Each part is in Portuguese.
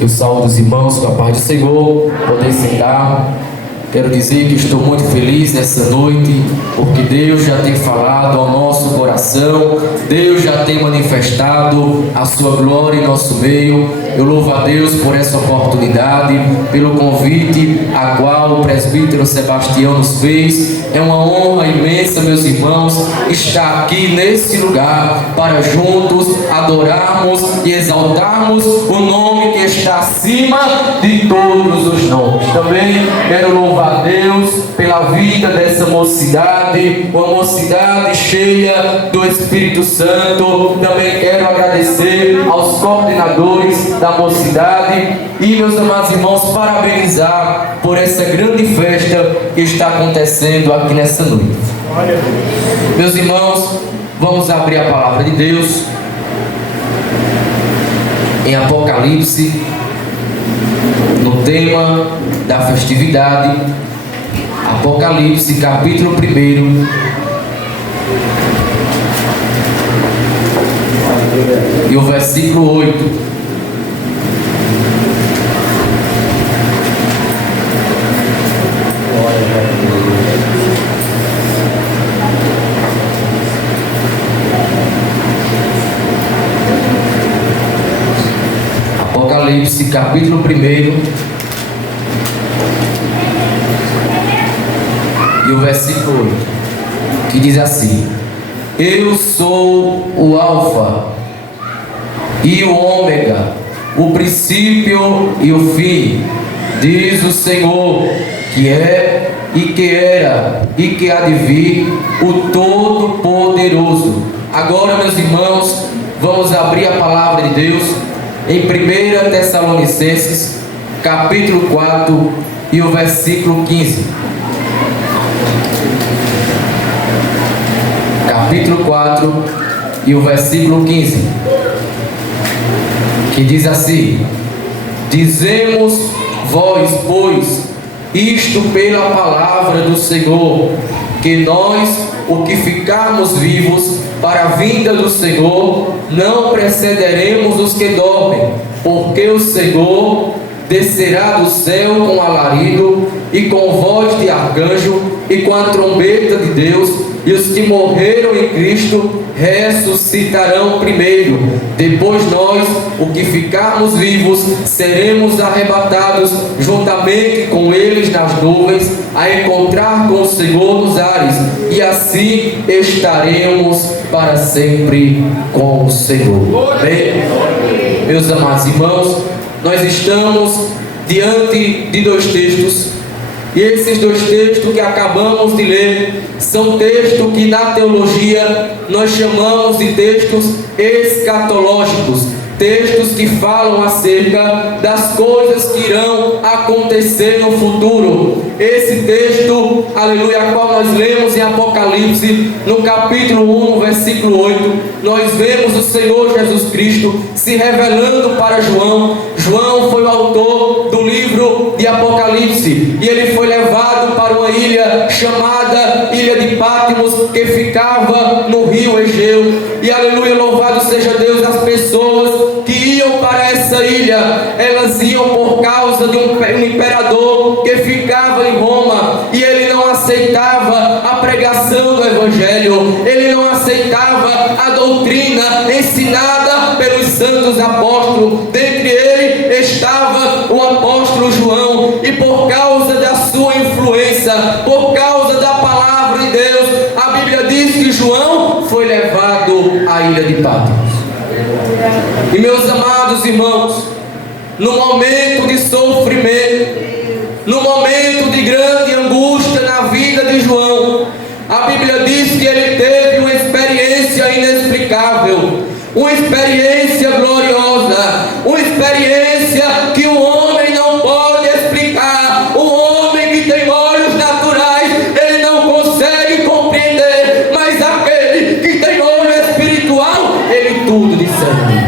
Eu saúdo os irmãos com a paz do Senhor. Podem sentar. Quero dizer que estou muito feliz nessa noite, porque Deus já tem falado ao nosso coração, Deus já tem manifestado a sua glória em nosso meio. Eu louvo a Deus por essa oportunidade, pelo convite a qual o presbítero Sebastião nos fez. É uma honra imensa, meus irmãos, estar aqui nesse lugar para juntos adorarmos e exaltarmos o nome que está acima de todos os nomes. Também quero louvar a Deus pela vida dessa mocidade, uma mocidade cheia do Espírito Santo. Também quero agradecer aos coordenadores da mocidade e, meus amados irmãos, parabenizar por essa grande festa que está acontecendo aqui nessa noite. Meus irmãos, vamos abrir a palavra de Deus em Apocalipse, no tema da festividade. Apocalipse, capítulo 1 e o versículo 8. Apocalipse, capítulo 1 e o versículo 8, que diz assim: Eu sou o Alfa e o Ômega, o princípio e o fim, diz o Senhor, que é e que era e que há de vir, o Todo-Poderoso. Agora, meus irmãos, vamos abrir a palavra de Deus em 1 Tessalonicenses, capítulo 4 e o versículo 15. Capítulo 4 e o versículo 15, que diz assim: Dizemos vós, pois, isto pela palavra do Senhor, que nós, o que ficarmos vivos para a vinda do Senhor, não precederemos os que dormem, porque o Senhor descerá do céu com alarido e com voz de arcanjo e com a trombeta de Deus, e os que morreram em Cristo ressuscitarão primeiro. Depois nós, o que ficarmos vivos, seremos arrebatados juntamente com eles nas nuvens, a encontrar com o Senhor nos ares, e assim estaremos para sempre com o Senhor. Amém? Meus amados irmãos, nós estamos diante de dois textos. E esses dois textos que acabamos de ler são textos que na teologia nós chamamos de textos escatológicos, textos que falam acerca das coisas que irão acontecer no futuro. Esse texto, aleluia, qual nós lemos em Apocalipse, no capítulo 1, versículo 8, nós vemos o Senhor Jesus Cristo se revelando para João. João foi o autor do livro de Apocalipse, e ele foi levado para uma ilha chamada Ilha de Patmos, que ficava no rio Egeu. E aleluia, louvado seja Deus, as pessoas que iam para essa ilha, elas iam por causa de um imperador que ficava em Roma, e ele não aceitava a pregação do Evangelho, ele não aceitava a doutrina ensinada pelos santos apóstolos. Dentre eles estava o apóstolo João, e por causa da sua influência, por causa da palavra de Deus, a Bíblia diz que João foi levado à ilha de Patmos. E meus amados irmãos, no momento de sofrimento, no momento de grande angústia na vida de João, a Bíblia diz que ele teve uma experiência inexplicável, uma experiência gloriosa, uma experiência que o homem não pode explicar. O homem que tem olhos naturais, ele não consegue compreender, mas aquele que tem olho espiritual, ele tudo discerne.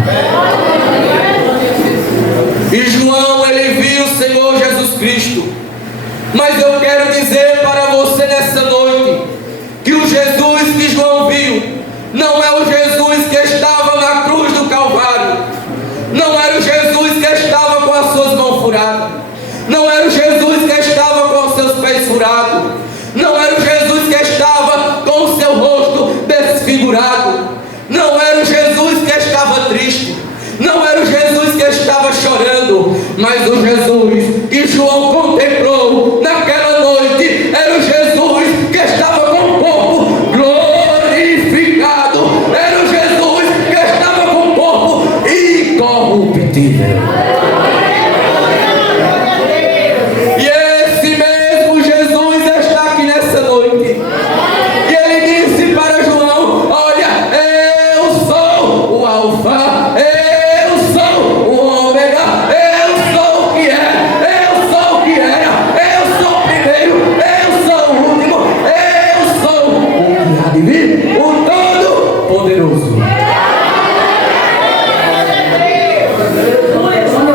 E João, ele viu o Senhor Jesus Cristo. Mas eu quero dizer para você nessa noite, que o Jesus que João viu, não é o Jesus que estava na cruz do Calvário, não era o Jesus que estava com a Mas o Jesus que João contemplou naquela noite era o Jesus que estava com o corpo glorificado, era o Jesus que estava com o corpo incorruptível. E esse mesmo Jesus está aqui nessa noite. E ele disse para João: olha, eu sou o Alfa, eu sou o Ômega, eu sou o que é, eu sou o que era, eu sou o primeiro, eu sou o último, eu sou o que há de vir, o Todo-Poderoso.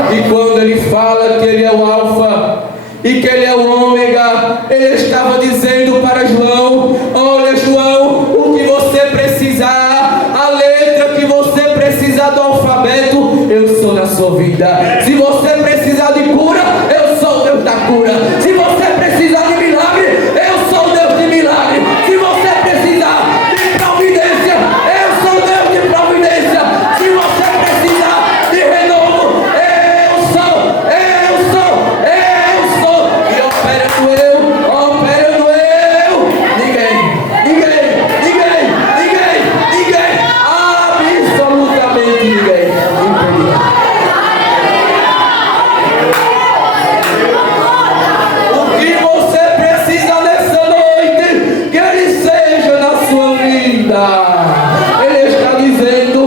E quando ele fala que ele é o Alfa e que ele é o Ômega, ele estava dizendo para João: olha, João, o que você precisar, a letra que você precisar do alfabeto, eu sou na sua vida. Se você precisar de cura, eu sou o Deus da cura. Se você precisar de milagre, eu sou o Deus de milagre. Se você precisar de providência, eu sou o Deus de providência. Se você precisar de renovo, eu sou. E operando eu, ninguém, absolutamente ninguém. O que você precisa nessa noite, que ele seja na sua vida. Ele está dizendo: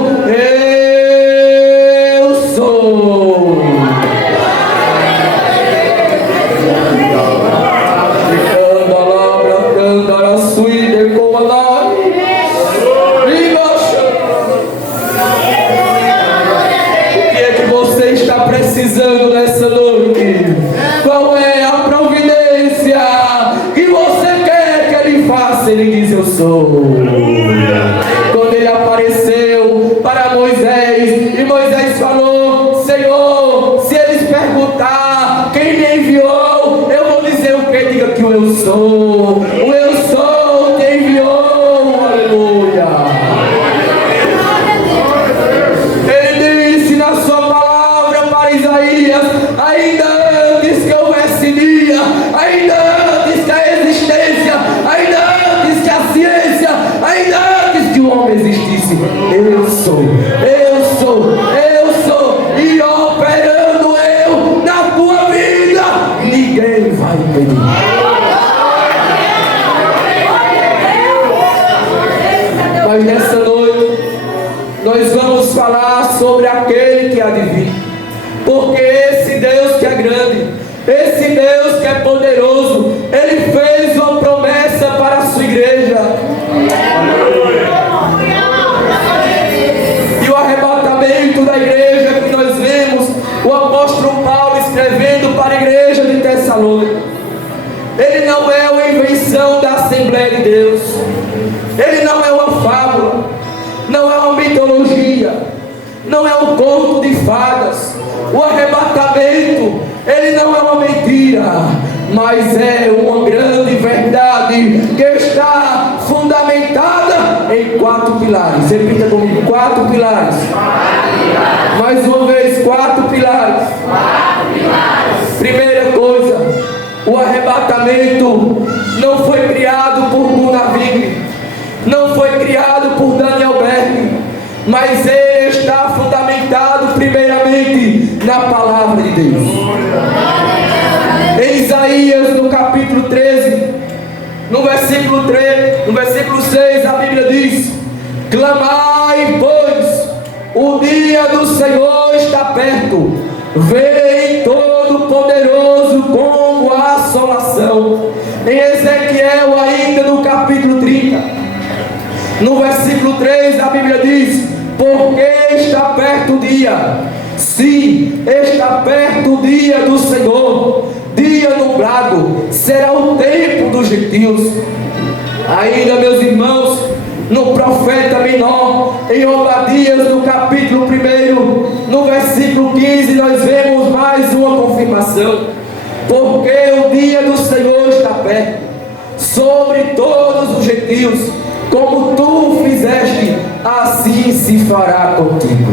eu sou. O que é que você está precisando nessa noite? Qual é a providência que você quer que ele faça? Ele diz: eu sou. Quando ele apareceu para Moisés e Moisés falou: Senhor, se eles perguntar quem me enviou, eu vou dizer o que? Diga que o eu sou. O eu sou te enviou. Aleluia. Ele disse na sua palavra para Isaías: ainda antes que houvesse dia, ainda antes que a existência, ainda antes que a ciência, ainda antes que o homem existisse, eu sou, e operando eu na tua vida, ninguém vai impedir. Mas nessa noite nós vamos falar sobre aquele que há de vir, porque esse Deus que é grande, esse Deus que é poderoso, ele fez uma promessa para a sua igreja. E o arrebatamento da igreja que nós vemos o apóstolo Paulo escrevendo para a igreja de Tessalônica, ele não é uma invenção da Assembleia de Deus, ele não é uma fábula, não é uma mitologia, não é um conto de fadas. O arrebatamento, ele não é uma mentira, mas é uma grande verdade que está fundamentada em 4 pilares. Repita comigo: 4 pilares. Mais uma vez: 4 pilares. Primeira coisa, o arrebatamento não foi criado por Gunnar, não foi criado por Daniel Berg, mas ele está fundamentado primeiramente na palavra de Deus. Em Isaías, no capítulo 13, no versículo 6, a Bíblia diz: clamai, pois o dia do Senhor está perto, vem Todo-Poderoso com a assolação. Em Ezequiel, ainda no capítulo 30, no versículo 3, a Bíblia diz: porque está perto o dia, sim, está perto o dia do Senhor, dia nublado, será o tempo dos gentios. Ainda, meus irmãos, no profeta menor, em Obadias, no capítulo 1, no versículo 15, nós vemos mais uma confirmação: porque o dia do Senhor está perto, sobre todos os gentios, como tu fizeste, assim se fará contigo.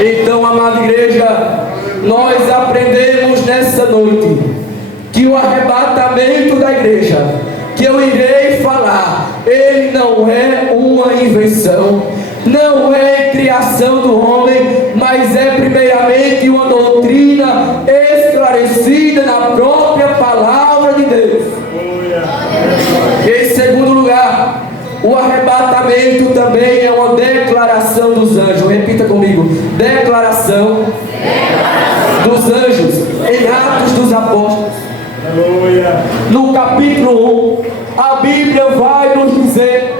Então, amada igreja, nós primeiramente uma doutrina esclarecida na própria palavra de Deus. Em segundo lugar, o arrebatamento também é uma declaração dos anjos. Repita comigo: declaração dos anjos, em Atos dos Apóstolos. No capítulo 1, a Bíblia vai nos dizer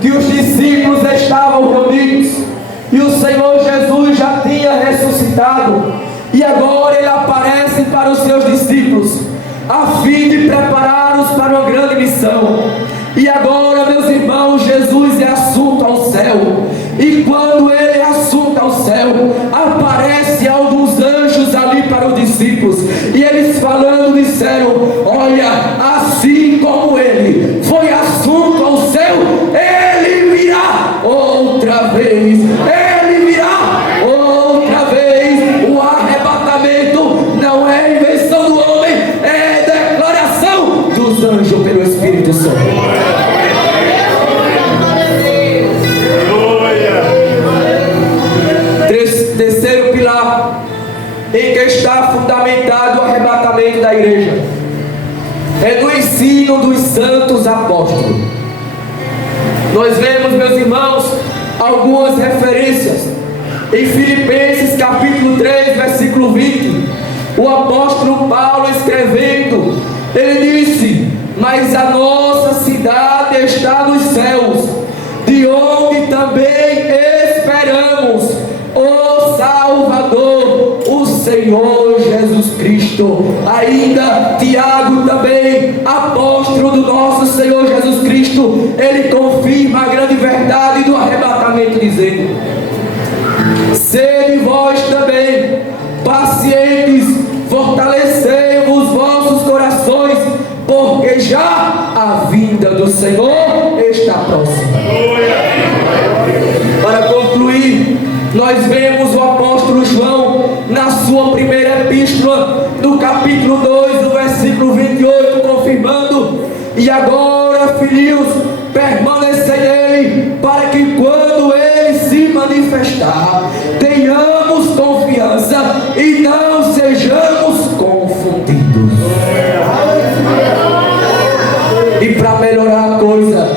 que os discípulos estavam reunidos e o Senhor Jesus já tinha ressuscitado, e agora ele aparece para os seus discípulos a fim de prepará-los para uma grande missão. E agora, meus irmãos, Jesus é assunto ao céu, e quando ele é assunto ao céu, aparece alguns anjos ali para os discípulos, e eles falando disseram: olha, assim como ele foi assunto ao céu, ele virá outra vez, ele virá outra vez. O arrebatamento não é invenção do homem, é declaração dos anjos pelo Espírito Santo. Terceiro pilar em que está fundamentado o arrebatamento da igreja é no ensino dos santos apóstolos. Nós vemos, meus irmãos, algumas referências em Filipenses capítulo 3, versículo 20. O apóstolo Paulo escrevendo, ele disse: mas a nossa cidade está nos céus, de onde também esperamos o Salvador, o Senhor Jesus Cristo. Ainda Tiago também, apóstolo do nosso Senhor Jesus Cristo, ele confirma a grande verdade do arrebatamento, dizendo: sede vós também pacientes, fortalecei-vos vossos corações, porque já a vinda do Senhor está próxima. Para concluir, nós vemos o apóstolo João na sua primeira epístola, no capítulo 2, no versículo 28, confirmando: e agora, filhos, permanecei nele, para que quando ele se manifestar, tenhamos confiança e não sejamos confundidos. E para melhorar a coisa,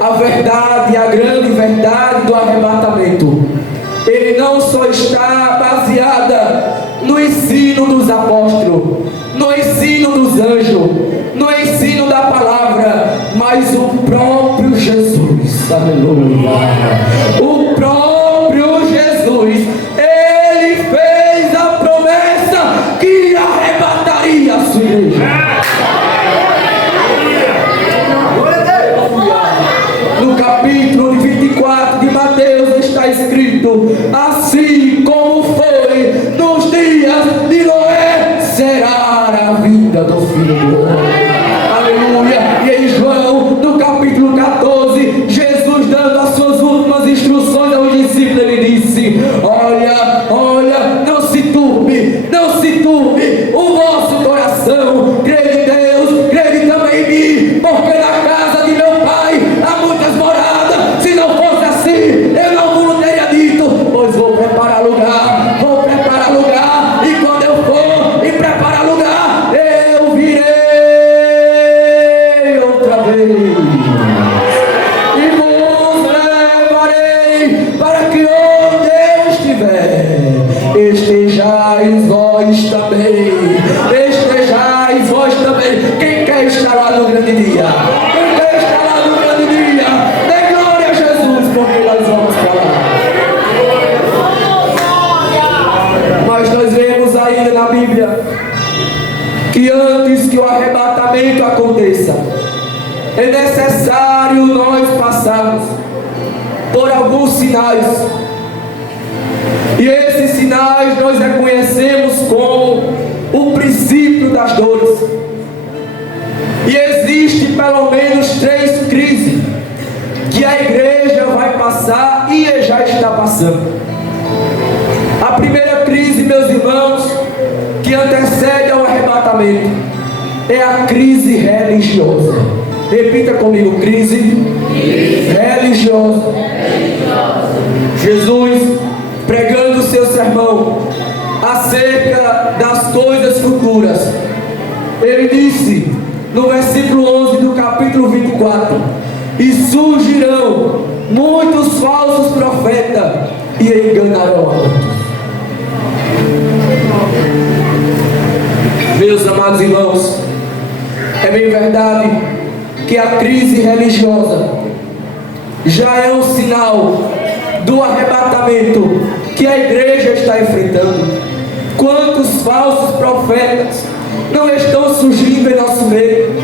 a verdade, a grande verdade do arrebatamento, ele não só está baseada no ensino dos apóstolos, no ensino dos anjos, no ensino da palavra, mas o próprio Jesus, aleluia, o próprio Jesus, ele fez a promessa que arrebataria a sua igreja. No capítulo 24 de Mateus está escrito: assim como foi nos dias de Noé, será a vinda do Filho do Homem. Aleluia. E em João, no capítulo 14, Jesus dando as suas últimas instruções aos discípulos, ele disse: olha, não se turbe o vosso coração, crede em Deus, crede também em mim, porque na casa de meu Pai há muitas moradas. Se não fosse assim, eu não vos teria dito, pois vou preparar lugar, e quando eu for e preparar lugar, eu virei outra vez e vos levarei, para que onde eu estiver, estejais vós também. Quem quer estar lá no grande dia? Quem quer estar lá no grande dia? Dê glória a Jesus, porque nós vamos para lá. Mas nós vemos ainda na Bíblia que antes que o arrebatamento aconteça, é necessário nós passarmos por alguns sinais. E esses sinais nós reconhecemos como o princípio das dores. E existe pelo menos 3 crises que a igreja vai passar e já está passando. A primeira crise, meus irmãos, que antecede ao arrebatamento, é a crise religiosa. Repita comigo: crise religiosa. Jesus, pregando o seu sermão, visão acerca das coisas futuras. Ele disse no versículo 11 do capítulo 24: e surgirão muitos falsos profetas e enganarão a muitos. Meus amados irmãos, é bem verdade que a crise religiosa já é um sinal do arrebatamento que a igreja está enfrentando. Quantos falsos profetas não estão surgindo em nosso meio,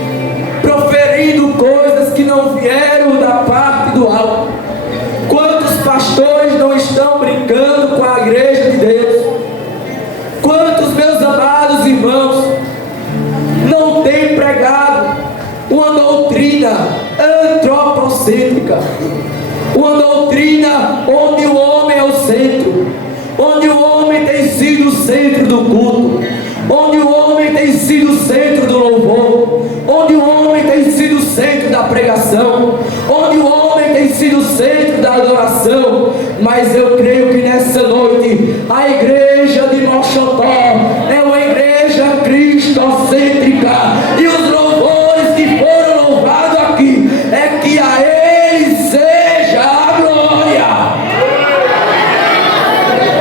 proferindo coisas que não vieram da parte do alto? Quantos pastores não estão brincando com a igreja de Deus? Quantos, meus amados irmãos, não têm pregado uma doutrina antropocêntrica, uma doutrina onde o homem é o centro, onde o homem tem sido o centro do culto, onde o homem tem sido o centro do louvor, onde o homem tem sido o centro da pregação, onde o homem tem sido o centro da adoração? Mas eu creio que nessa noite a igreja de Mochotó é uma igreja cristocêntrica, e os louvores que foram louvados aqui é que a Ele seja a glória.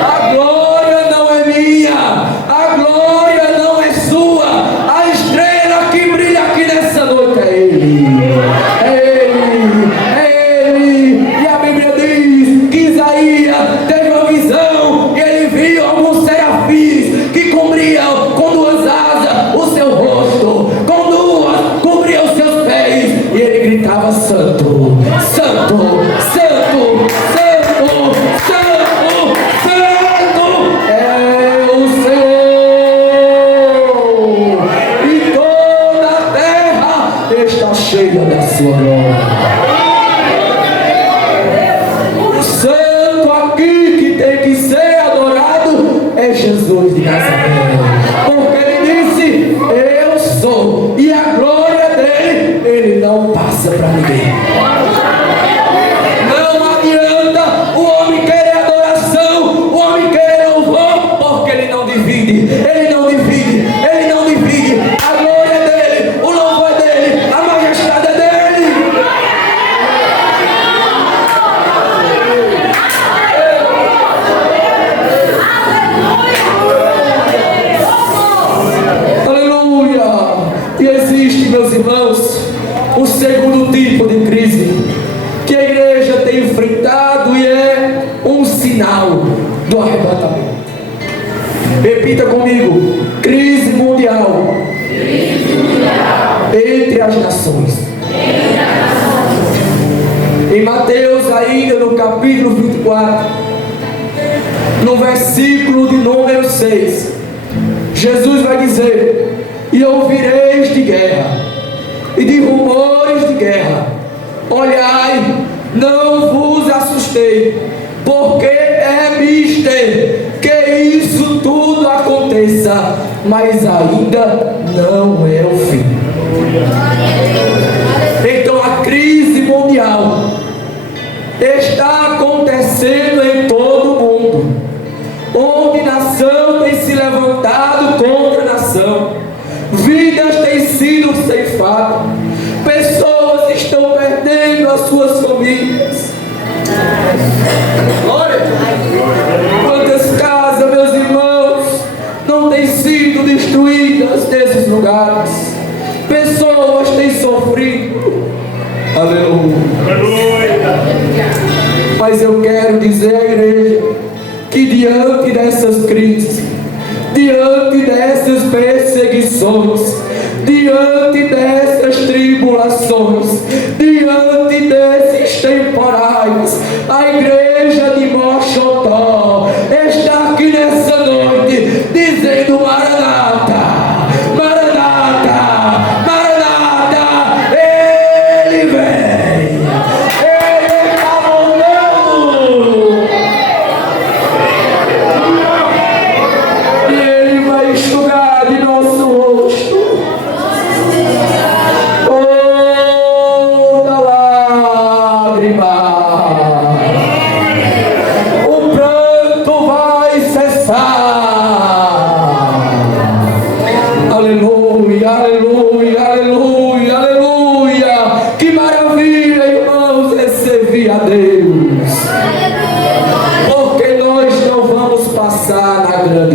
A glória não é minha, a glória não é sua, a estrela que brilha aqui nessa noite é Ele. É Ele, é Ele. E a Bíblia diz que Isaías teve uma visão e ele viu alguns serafins que cobriam com duas asas o seu rosto, com duas cobriam os seus pés, e ele gritava: Santo, Santo, Santo, Santo, Santo, Santo é o Senhor, e toda a terra está cheia da sua glória. O santo aqui que tem que ser adorado é Jesus de Nazaré, porque ele disse: eu sou, e a glória dele, ele não passa para ninguém. Não adianta o homem querer adoração, o homem querer louvor, porque ele não divide, ele não divide, ele não divide. A glória é dele, o louvor é dele, a majestade é dele. Aleluia! E existe, meus irmãos, um segundo tipo de crise que a igreja tem enfrentado, e é um sinal do arrebatamento. Repita comigo: crise mundial, entre as nações. Em Mateus, ainda no capítulo 24, no versículo de número 6, Jesus vai dizer: e ouvireis de guerra e de rumores de guerra. Olhai, não vos assustei, porque é mister que isso tudo aconteça, mas ainda não é o fim. Então a crise mundial está acontecendo em todo o mundo, onde nação tem se levantado contra nação, vidas têm sido ceifadas, pessoas estão perdendo as suas famílias. Quantas casas, meus irmãos, não têm sido destruídas nesses lugares? Pessoas têm sofrido. Aleluia. Mas eu quero dizer à igreja que diante dessas crises, diante dessas perseguições, diante dessas tribulações, diante desses temporais, a igreja de Mochotó está aqui nessa noite dizendo: Maranata, Maranata, Maranata, Ele vem, Ele está voltando, e Ele vai enxugar de nosso rosto toda lágrima. O pranto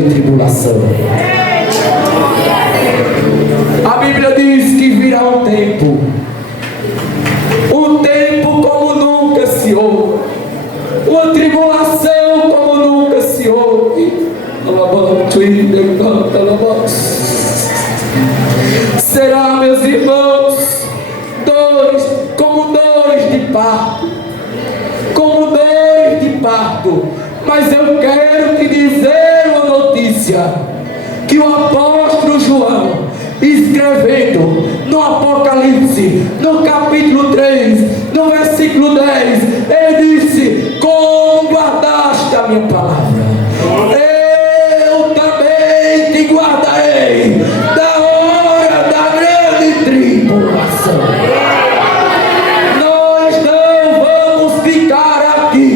de tribulação. A Bíblia diz que virá um tempo como nunca se ouve, uma tribulação como nunca se ouve. Será, meus irmãos, dores como dores de parto, mas eu quero te dizer uma notícia, que o apóstolo João, escrevendo no Apocalipse, no capítulo 3, no versículo 10, ele disse: como guardaste a minha palavra, eu também te guardarei da hora da grande tribulação. Nós não vamos ficar aqui.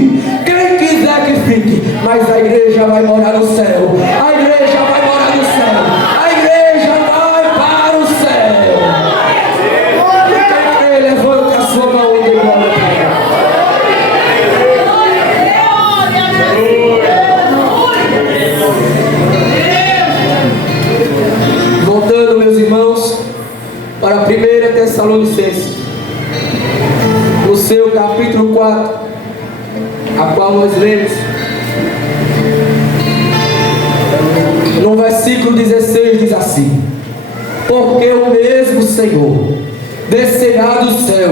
Quem quiser que fique, mas a igreja vai morar no céu. A igreja vai morar no céu. A igreja vai para o céu. Quem crê, levanta a sua mão e dê glória a Deus. Voltando, meus irmãos, para a 1 Tessalonicenses, no seu capítulo 4, a qual nós lemos, no versículo 16 diz assim: porque o mesmo Senhor descerá do céu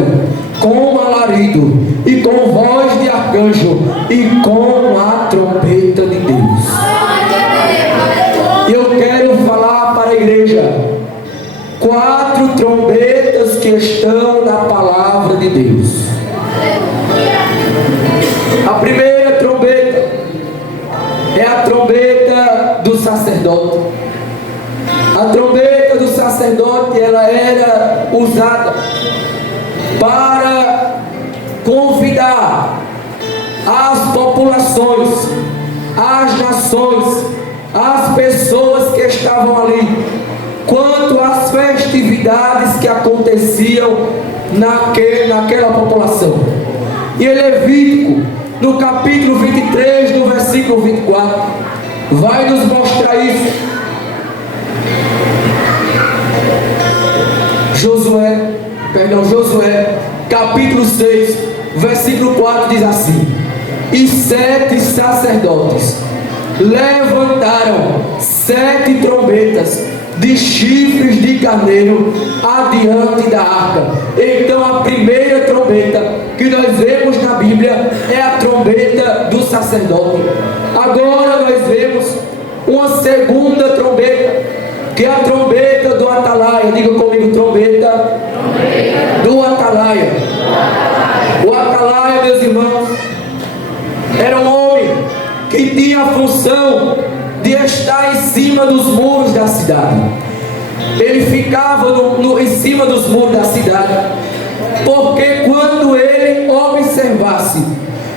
com um alarido, e com voz de arcanjo, e com a trombeta de Deus. E eu quero falar para a igreja 4 trombetas que estão na palavra de Deus. A primeira trombeta é a trombeta do sacerdote. A trombeta do sacerdote, ela era usada para convidar as populações, as nações, as pessoas que estavam ali, quanto às festividades que aconteciam naquela população. E em Levítico, no capítulo 23, no versículo 24, vai nos mostrar isso. Josué, capítulo 6, versículo 4 diz assim: e 7 sacerdotes levantaram 7 trombetas de chifres de carneiro adiante da arca. Então a primeira trombeta que nós vemos na Bíblia é a trombeta do sacerdote. Agora nós vemos uma segunda trombeta, que é a trombeta do atalaia. Diga comigo: trombeta do atalaia. O atalaia, meus irmãos, era um homem que tinha a função de estar em cima dos muros da cidade. Ele ficava em cima dos muros da cidade, porque quando ele observasse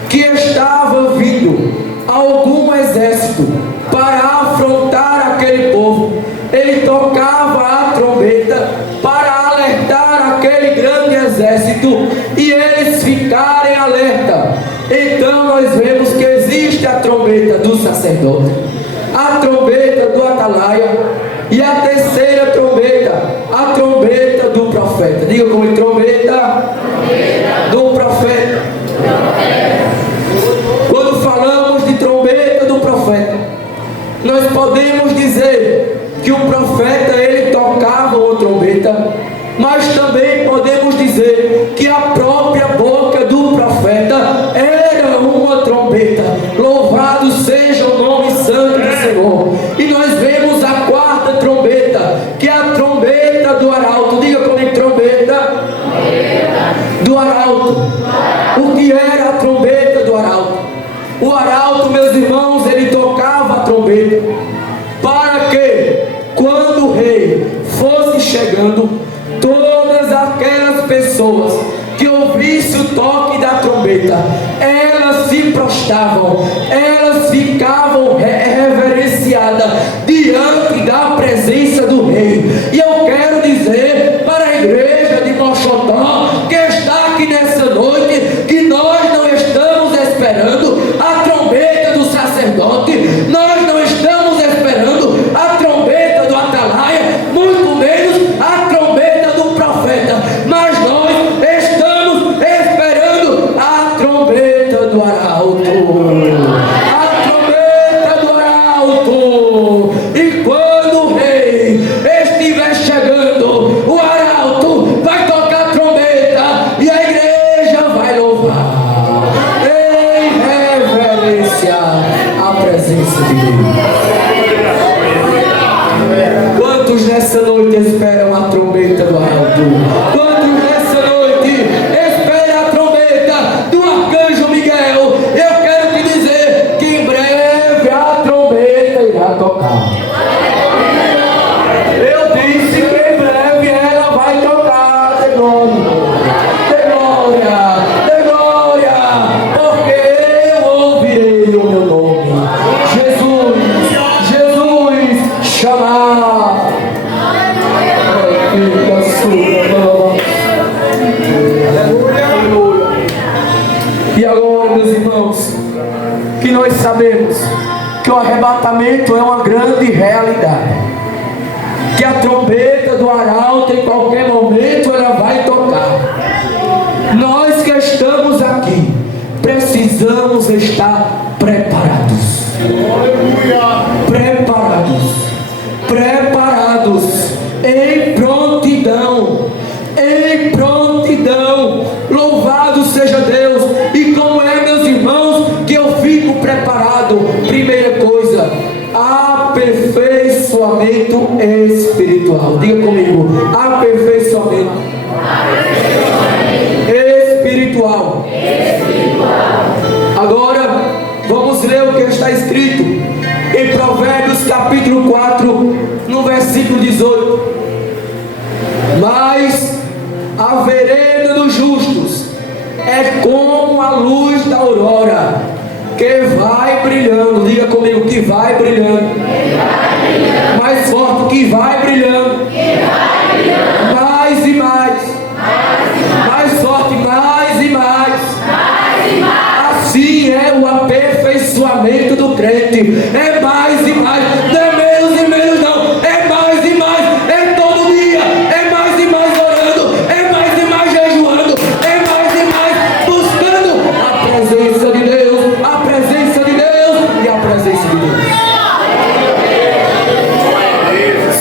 que estava vindo algum exército para afrontar aquele povo, ele tocava a trombeta para alertar aquele grande exército e eles ficarem alerta. Então nós vemos que existe a trombeta do sacerdote, a trombeta do atalaia e a terceira trombeta, a trombeta do profeta. Diga comigo: trombeta do profeta. Quando falamos de trombeta do profeta, nós podemos dizer que o profeta, ele tocava uma trombeta, mas também podemos dizer que a própria boca do profeta era uma trombeta. Louvado seja o nome santo do Senhor. E nós vemos a quarta trombeta, que é a trombeta do arauto. Diga comigo: trombeta do arauto. O que era a trombeta do arauto? O arauto, meus irmãos, ele tocava a trombeta para que, quando o rei fosse chegando, todas aquelas pessoas que ouvissem o toque da trombeta, elas se prostravam, elas ficavam reverenciadas diante da presença do rei. E eu quero dizer para a igreja de Mochotó, que está aqui nessa noite, que nós não estamos esperando a trombeta do sacerdote, nós não estamos esperando tocar. Eu disse que em breve ela vai tocar. De glória, de glória, de glória, porque eu ouvirei o meu nome. Jesus, Jesus, chamar. E agora, meus irmãos, que nós sabemos que o arrebatamento é uma grande realidade, que a trombeta do arauto em qualquer momento ela vai tocar. Nós que estamos aqui precisamos estar preparados, preparados, em prontidão, louvado seja Deus. E como é, meus irmãos, que eu fico preparado? Primeira coisa, aperfeiçoamento espiritual. Diga comigo, aperfeiçoamento espiritual. Agora vamos ler o que está escrito em Provérbios capítulo 4, no versículo 18. Mas a vereda dos justos é como a luz da aurora, que vai brilhando. Diga comigo, que vai brilhando. Mais forte, que vai brilhando. Mais e mais. Mais forte, mais e mais. Assim é o aperfeiçoamento do crente. É mais e mais. Não é menos e menos não. É mais e mais. É todo dia. É mais e mais orando. É mais e mais jejuando. É mais e mais buscando a presença de Deus. A presença de Deus e a presença de Deus.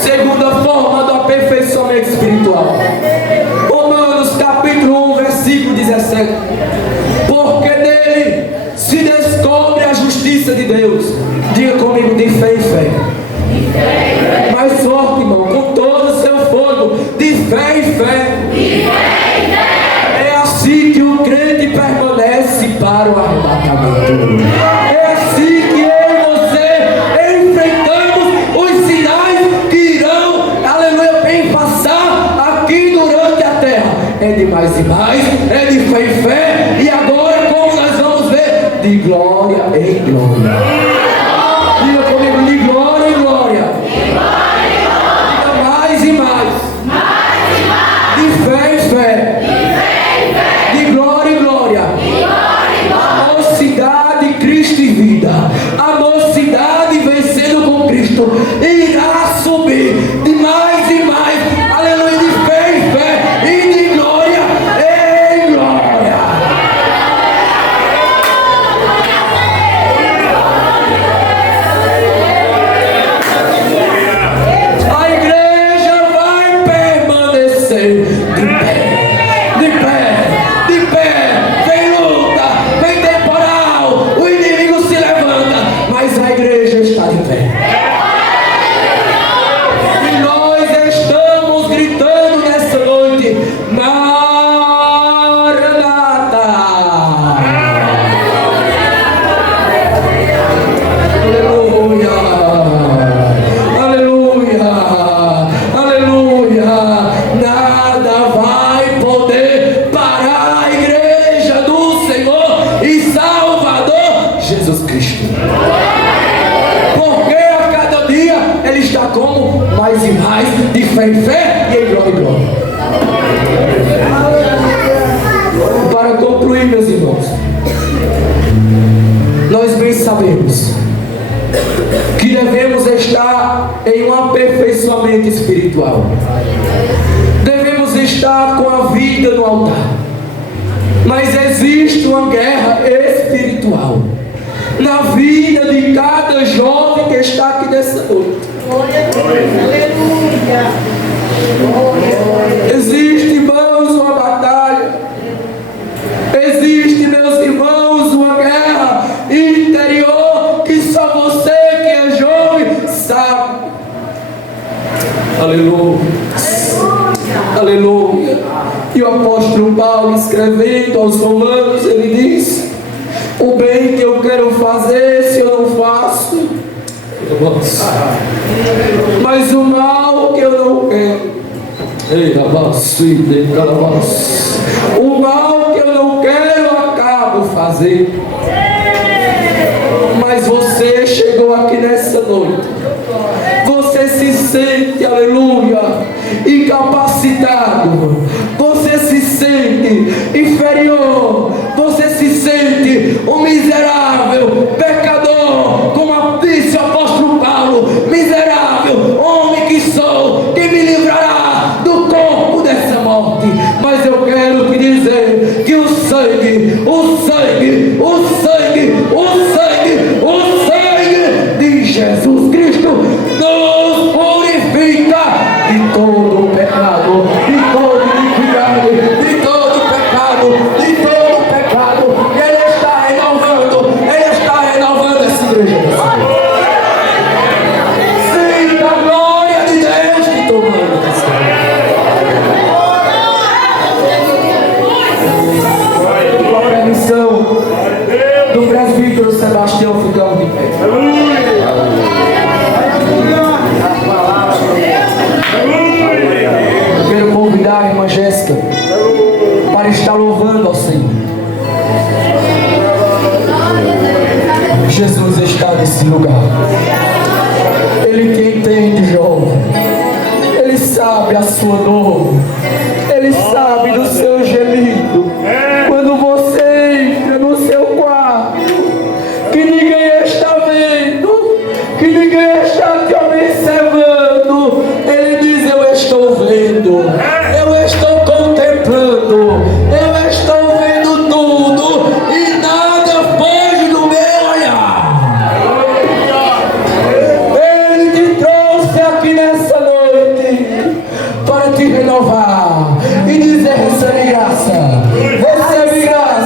Segunda forma do aperfeiçoamento espiritual. Romanos capítulo 1, versículo 17. Porque nele se descobre a justiça de Deus. Diga comigo, de fé em fé. Mais forte, irmão, com todo o seu fogo, de fé em fé. É assim que o crente permanece para o arrebatamento. É assim que eu e você enfrentamos os sinais que irão, aleluia, bem passar aqui durante a terra. É de mais e mais, é de fé em fé. E agora, como nós vamos ver? De glória em glória. Diga comigo, de glória em glória. Diga mais e mais. De fé em fé. De glória em glória. A mocidade, Cristo e vida. A mocidade vencendo com Cristo irá subir de mais e mais. Aleluia, de fé em fé e de glória em glória. A igreja vai permanecer de pé, de pé, de pé. Vem luta, vem temporal, o inimigo se levanta, mas a igreja está de pé. E nós estamos gritando nessa noite, Maranata. Aleluia, aleluia, aleluia. Nada vai poder parar a igreja do Senhor e Salvador Jesus Cristo. Porque a cada dia ele está como mais e mais, de fé em fé e em glória em glória. Para concluir, meus irmãos, nós bem sabemos que devemos estar em um aperfeiçoamento espiritual. Devemos estar com a vida no altar. Mas existe uma guerra espiritual na vida de cada jovem que está aqui nessa noite. Existe, irmãos, uma batalha. Existe, meus irmãos, uma guerra interior que só você que é jovem sabe. Aleluia. Aleluia. E o apóstolo Paulo, escrevendo aos Romanos, ele diz: o bem que eu quero fazer, se eu não faço, Mas o mal que eu não quero, o mal que eu não quero, eu acabo fazendo. Mas você chegou aqui nessa noite, você se sente, aleluia, incapacitado, você se sente inferior, você se sente um miserável pecador, como disse o apóstolo Paulo: miserável homem que sou, quem me livrará do corpo dessa morte? Mas eu quero te dizer que o sangue de Jesus Cristo nos purifica de todo pecado, de toda iniquidade, de todo pecado. E Ele está renovando essa igreja. Sinta a glória de Deus te tomando essa igreja. Com a permissão do presbítero Sebastião, ficamos de pé. Quero convidar a irmã Jéssica para estar louvando ao Senhor. Jesus está nesse lugar. Ele que entende, jovem, Ele sabe a sua dor, Ele sabe do seu gemido. Quando você entra no seu quarto, que ninguém está vendo, que ninguém está te observando, Ele diz: eu estou vendo, eu estou contemplando, eu estou vendo tudo e nada foge do meu olhar. Ele te trouxe aqui nessa noite para te renovar e dizer: recebe graça, recebe graça.